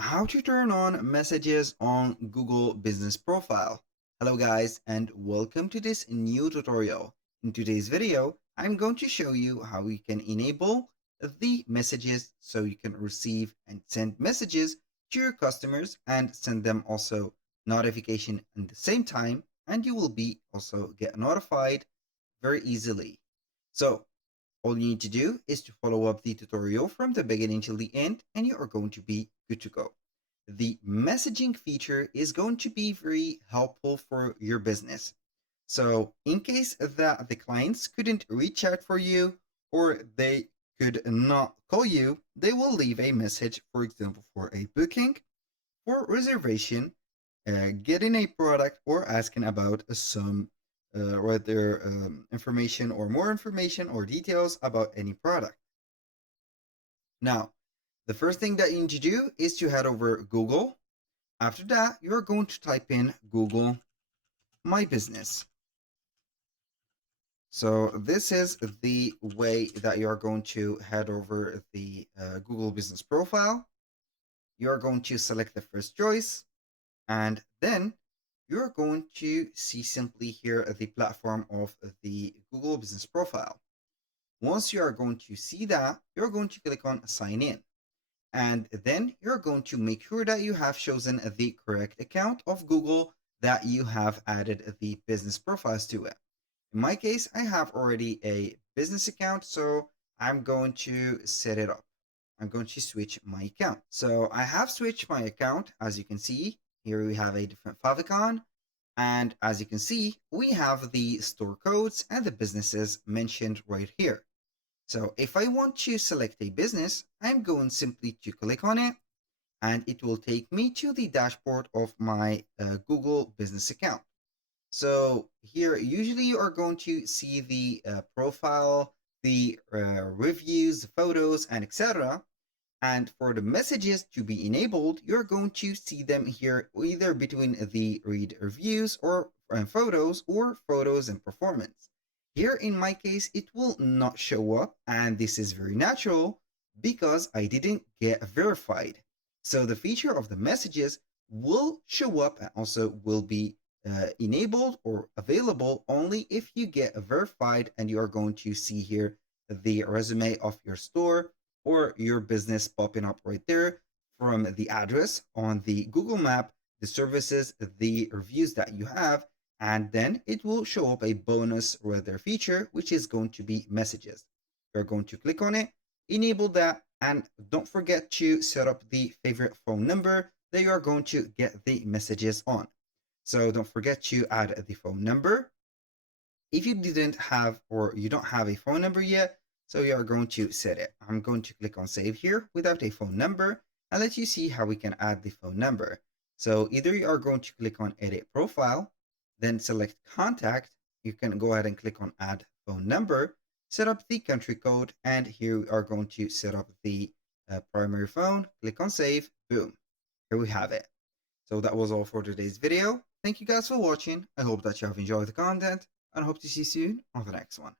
How to turn on messages on Google Business Profile. Hello guys and welcome to this new tutorial. In today's video, I'm going to show you how you can enable the messages so you can receive and send messages to your customers and send them also notification at the same time, and you will be also get notified very easily. So all you need to do is to follow up the tutorial from the beginning till the end and you are going to be good to go. The messaging feature is going to be very helpful for your business. So in case that the clients couldn't reach out for you or they could not call you, they will leave a message, for example, for a booking, for reservation, getting a product, or asking about some rather information or more information or details about any product. Now, the first thing that you need to do is to head over Google. After that, you're going to type in Google My Business. So this is the way that you're going to head over the Google Business Profile. You're going to select the first choice, and then you're going to see simply here the platform of the Google Business Profile. Once you are going to see that, you're going to click on Sign In. And then you're going to make sure that you have chosen the correct account of Google, that you have added the business profiles to it. In my case, I have already a business account, so I'm going to set it up. I'm going to switch my account. So I have switched my account. As you can see, here we have a different favicon. And as you can see, we have the store codes and the businesses mentioned right here. So if I want to select a business, I'm going simply to click on it and it will take me to the dashboard of my Google business account. So here, usually you are going to see the profile, the reviews, the photos, and etc. And for the messages to be enabled, you're going to see them here either between the read reviews or photos, or photos and performance. Here in my case, it will not show up, and this is very natural because I didn't get verified. So the feature of the messages will show up and also will be enabled or available only if you get verified, and you are going to see here the resume of your store or your business popping up right there from the address on the Google map, the services, the reviews that you have, and then it will show up a bonus weather feature, which is going to be messages. You're going to click on it, enable that, and don't forget to set up the favorite phone number that you are going to get the messages on. So don't forget to add the phone number. If you didn't have or you don't have a phone number yet, so you are going to set it. I'm going to click on save here without a phone number and let you see how we can add the phone number. So either you are going to click on edit profile, then select contact. You can go ahead and click on add phone number, set up the country code, and here we are going to set up the primary phone. Click on save, boom. Here we have it. So that was all for today's video. Thank you guys for watching. I hope that you have enjoyed the content and hope to see you soon on the next one.